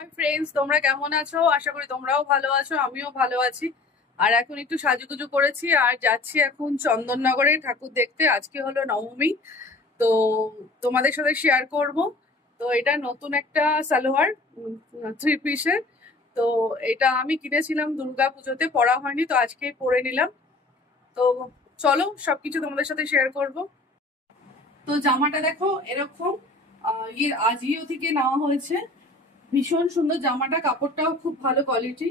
Hi friends, তোমরা কেমন আছো? আশা করি তোমরাও ভালো আছো, আমিও ভালো আছি। আর এখন একটু সাজুগুজু করেছি আর যাচ্ছি এখন চন্দননগরে ঠাকুর দেখতে। আজকে হলো নবমী, তো তোমাদের সাথে শেয়ার করব। তো এটা নতুন একটা সালোয়ার, 3 পিসের। তো এটা আমি কিনেছিলাম দুর্গা পুজোতে, পরা হয়নি, তো আজকেই পরে নিলাম। তো চলো সবকিছু তোমাদের সাথে শেয়ার করব। তো জামাটা দেখো এরকম, আজিও থেকে নেওয়া হয়েছে। ভীষণ সুন্দর জামাটা, কাপড়টাও খুব ভালো কোয়ালিটি।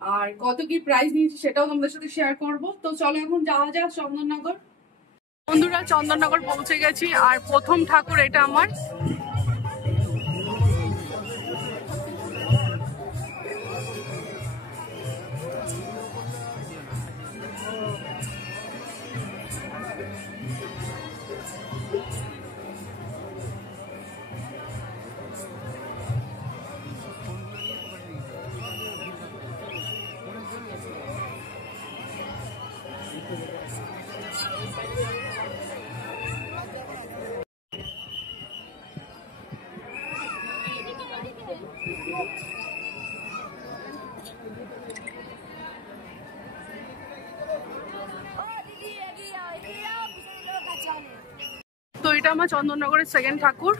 আর কত কি প্রাইস নিয়েছি সেটাও তোমাদের সাথে শেয়ার করব। তো চলো এখন যাওয়া যাক চন্দননগর। বন্ধুরা, চন্দননগর পৌঁছে গেছি আর প্রথম ঠাকুর এটা আমার। তো এটা আমার চন্দননগরের সেকেন্ড ঠাকুর।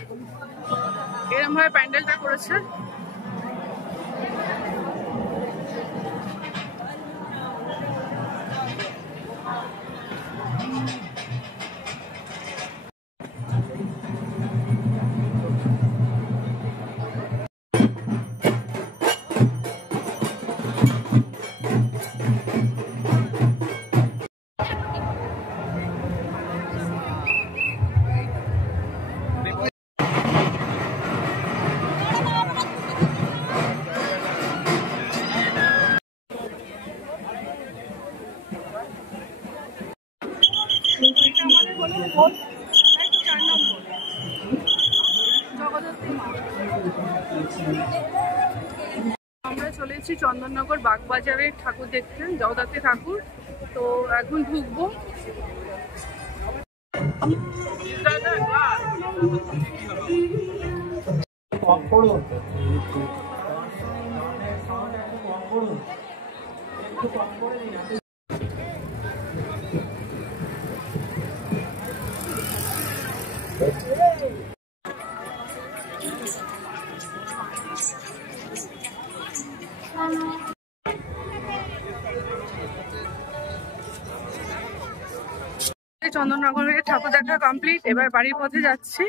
এরকম ভাবে প্যান্ডেলটা করেছে। আমরা চলে এসেছি চন্দননগর বাগবাজারের ঠাকুর দেখতে, জগদ্ধাত্রী ঠাকুর। তো এখন ঢুকবো। চন্দননগরের ঠাকুর দেখা কমপ্লিট, এবার বাড়ির পথে যাচ্ছি।